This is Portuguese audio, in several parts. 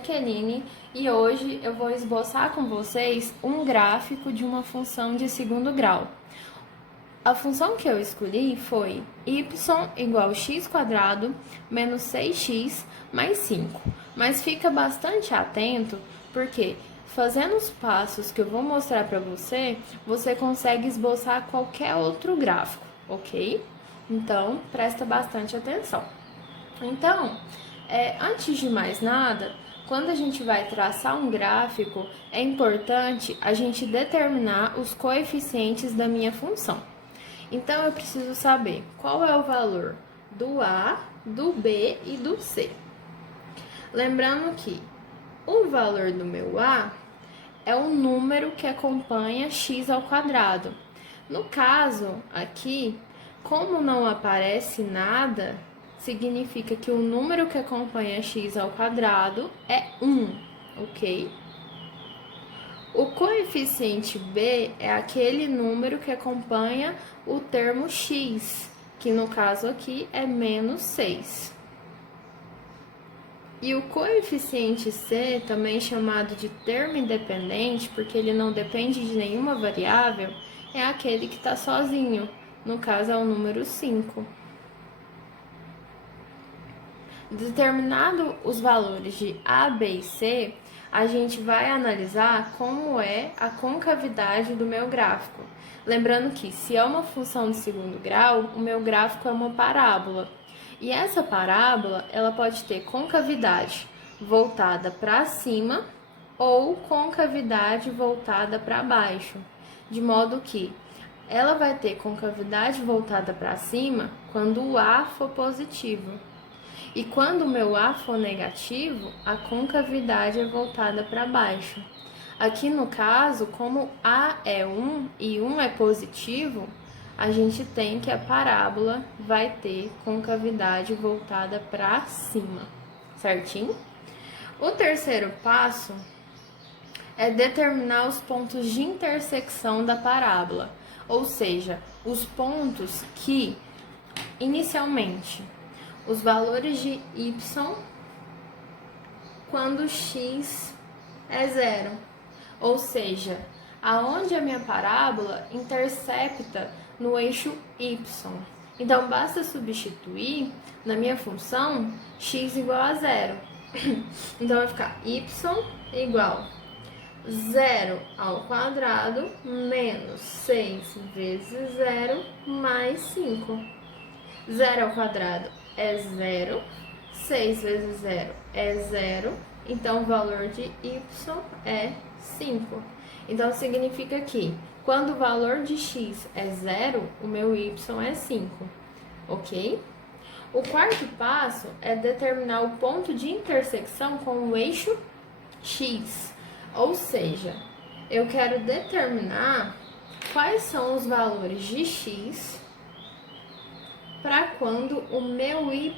Jaqueline e hoje eu vou esboçar com vocês um gráfico de uma função de segundo grau. A função que eu escolhi foi y igual x² menos 6x mais 5, mas fica bastante atento porque fazendo os passos que eu vou mostrar para você, você consegue esboçar qualquer outro gráfico, ok? Então, presta bastante atenção. Então, antes de mais nada, quando a gente vai traçar um gráfico, é importante a gente determinar os coeficientes da minha função. Então, eu preciso saber qual é o valor do A, do B e do C. Lembrando que o valor do meu A é o número que acompanha x ao quadrado. No caso aqui, como não aparece nada, significa que o número que acompanha x ao quadrado é 1, ok? O coeficiente b é aquele número que acompanha o termo x, que no caso aqui é menos 6. E o coeficiente c, também chamado de termo independente, porque ele não depende de nenhuma variável, é aquele que está sozinho, no caso é o número 5. Determinado os valores de A, B e C, a gente vai analisar como é a concavidade do meu gráfico. Lembrando que, se é uma função de segundo grau, o meu gráfico é uma parábola. E essa parábola, ela pode ter concavidade voltada para cima ou concavidade voltada para baixo. De modo que ela vai ter concavidade voltada para cima quando o A for positivo. E quando o meu A for negativo, a concavidade é voltada para baixo. Aqui no caso, como A é 1 e 1 é positivo, a gente tem que a parábola vai ter concavidade voltada para cima, certinho? O terceiro passo é determinar os pontos de intersecção da parábola, ou seja, os pontos que, inicialmente, os valores de y quando x é 0, ou seja, aonde a minha parábola intercepta no eixo y. Então, basta substituir na minha função x igual a 0. Então, vai ficar y igual 0 ao quadrado menos 6 vezes 0 mais 5. 0 ao quadrado é 0, 6 vezes 0 é 0, então o valor de y é 5. Então, significa que quando o valor de x é 0, o meu y é 5, ok? O quarto passo é determinar o ponto de intersecção com o eixo x, ou seja, eu quero determinar quais são os valores de x para quando o meu y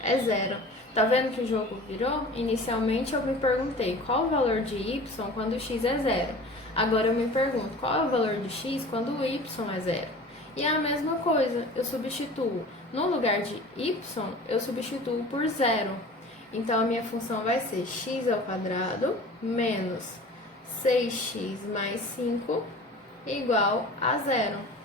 é 0. Tá vendo que o jogo virou? Inicialmente eu me perguntei qual o valor de y quando o x é 0. Agora eu me pergunto qual é o valor de x quando o y é 0. E é a mesma coisa, eu substituo. No lugar de y, eu substituo por 0. Então a minha função vai ser x ao quadrado menos 6x mais 5 igual a 0.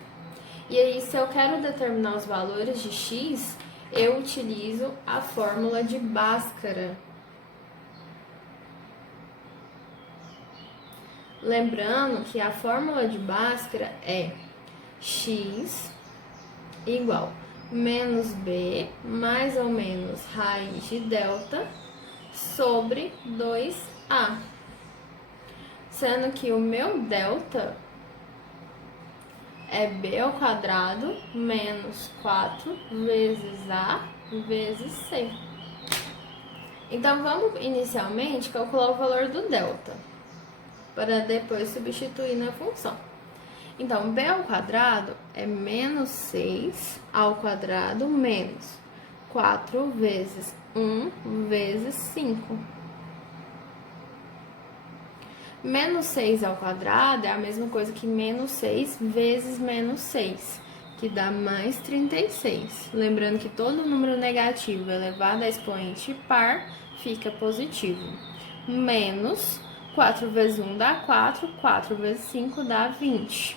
E aí, se eu quero determinar os valores de x, eu utilizo a fórmula de Bhaskara. Lembrando que a fórmula de Bhaskara é x igual menos b mais ou menos raiz de delta sobre 2a. Sendo que o meu delta é b ao quadrado menos 4 vezes a vezes c. Então, vamos inicialmente calcular o valor do delta, para depois substituir na função. Então, b ao quadrado é menos 6 ao quadrado menos 4 vezes 1 vezes 5. Menos 6 ao quadrado é a mesma coisa que menos 6 vezes menos 6, que dá mais 36. Lembrando que todo número negativo elevado a expoente par fica positivo. Menos 4 vezes 1 dá 4, 4 vezes 5 dá 20.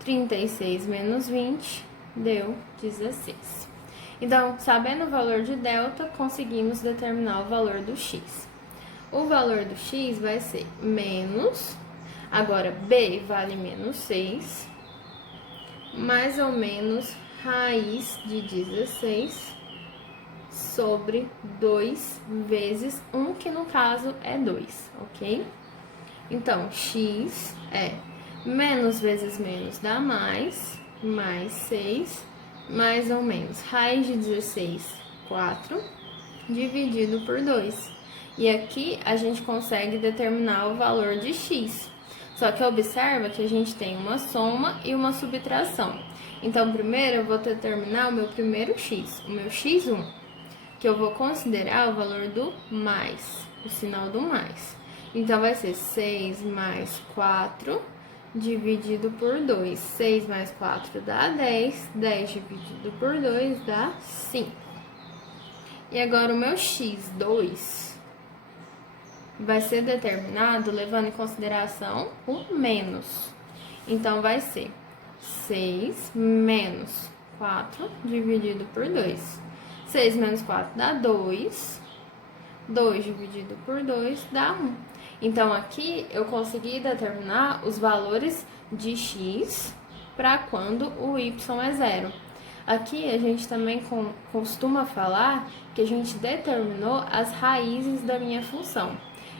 36 menos 20 deu 16. Então, sabendo o valor de delta, conseguimos determinar o valor do x. O valor do x vai ser menos, agora b vale menos 6, mais ou menos raiz de 16 sobre 2 vezes 1, que no caso é 2, ok? Então, x é menos vezes menos dá mais 6, mais ou menos raiz de 16, 4, dividido por 2. E aqui a gente consegue determinar o valor de x. Só que observa que a gente tem uma soma e uma subtração. Então, primeiro eu vou determinar o meu primeiro x, o meu x1, que eu vou considerar o valor do mais, o sinal do mais. Então, vai ser 6 mais 4 dividido por 2. 6 mais 4 dá 10, 10 dividido por 2 dá 5. E agora o meu x2 vai ser determinado levando em consideração o menos. Então, vai ser 6 menos 4 dividido por 2. 6 menos 4 dá 2. 2 dividido por 2 dá 1. Então, aqui eu consegui determinar os valores de x para quando o y é 0. Aqui a gente também costuma falar que a gente determinou as raízes da minha função.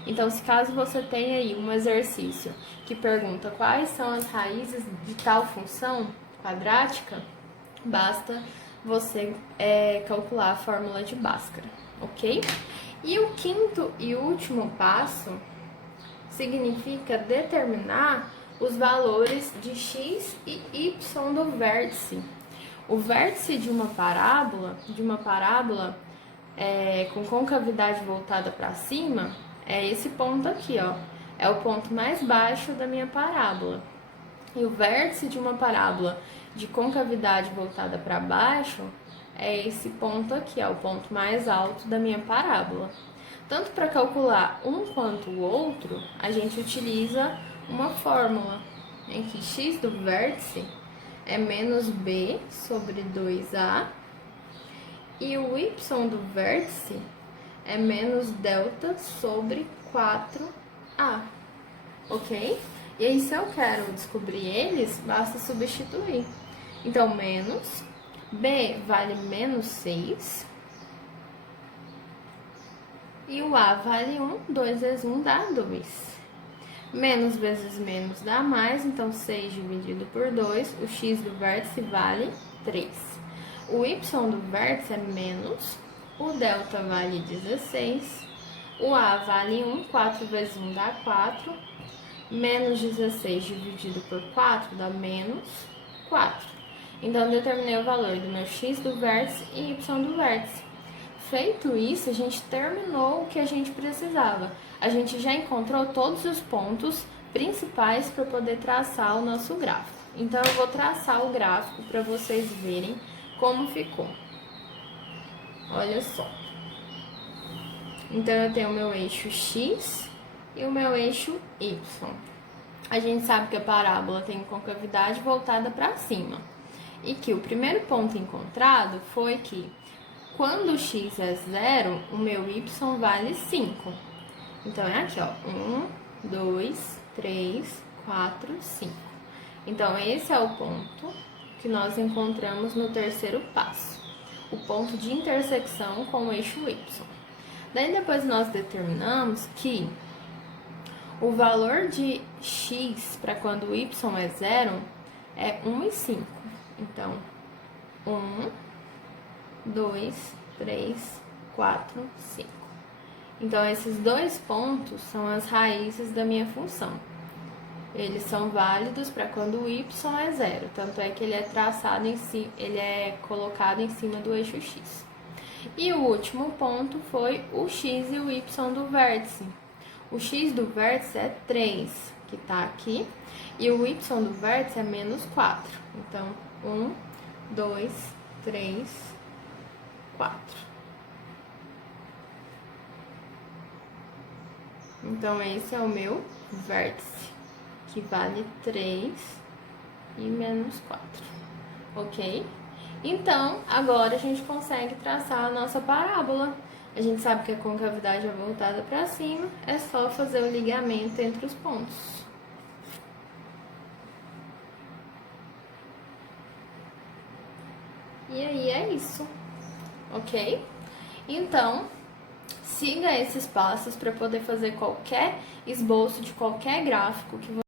Então, se caso você tenha aí um exercício que pergunta quais são as raízes de tal função quadrática, basta você calcular a fórmula de Bhaskara, ok? E o quinto e último passo significa determinar os valores de x e y do vértice. O vértice de uma parábola com concavidade voltada para cima, é esse ponto aqui, ó. É o ponto mais baixo da minha parábola. E o vértice de uma parábola de concavidade voltada para baixo é esse ponto aqui, ó, o ponto mais alto da minha parábola. Tanto para calcular um quanto o outro, a gente utiliza uma fórmula em que x do vértice é menos b sobre 2a e o y do vértice é menos delta sobre 4a, ok? E aí, se eu quero descobrir eles, basta substituir. Então, menos b vale menos 6 e o a vale 1, 2 vezes 1 dá 2. Menos vezes menos dá mais, então 6 dividido por 2, o x do vértice vale 3. O y do vértice é menos, o delta vale 16, o a vale 1, 4 vezes 1 dá 4, menos 16 dividido por 4 dá menos 4. Então, determinei o valor do meu x do vértice e y do vértice. Feito isso, a gente terminou o que a gente precisava. A gente já encontrou todos os pontos principais para poder traçar o nosso gráfico. Então, eu vou traçar o gráfico para vocês verem como ficou. Olha só. Então, eu tenho o meu eixo x e o meu eixo y. A gente sabe que a parábola tem concavidade voltada para cima. E que o primeiro ponto encontrado foi que quando o x é 0, o meu y vale 5. Então, é aqui, ó. 1, 2, 3, 4, 5. Então, esse é o ponto que nós encontramos no terceiro passo. O ponto de intersecção com o eixo y. Daí, depois nós determinamos que o valor de x para quando o y é 0 é 1 e 5. Então, 1, 2, 3, 4, 5. Então, esses dois pontos são as raízes da minha função. Eles são válidos para quando o y é 0. Tanto é que ele é traçado em si, ele é colocado em cima do eixo x. E o último ponto foi o x e o y do vértice. O x do vértice é 3, que está aqui, e o y do vértice é menos 4. Então, 1, 2, 3, 4. Então, esse é o meu vértice, que vale 3 e menos 4, ok? Então, agora a gente consegue traçar a nossa parábola. A gente sabe que a concavidade é voltada para cima, é só fazer o ligamento entre os pontos. E aí é isso, ok? Então, siga esses passos para poder fazer qualquer esboço de qualquer gráfico que você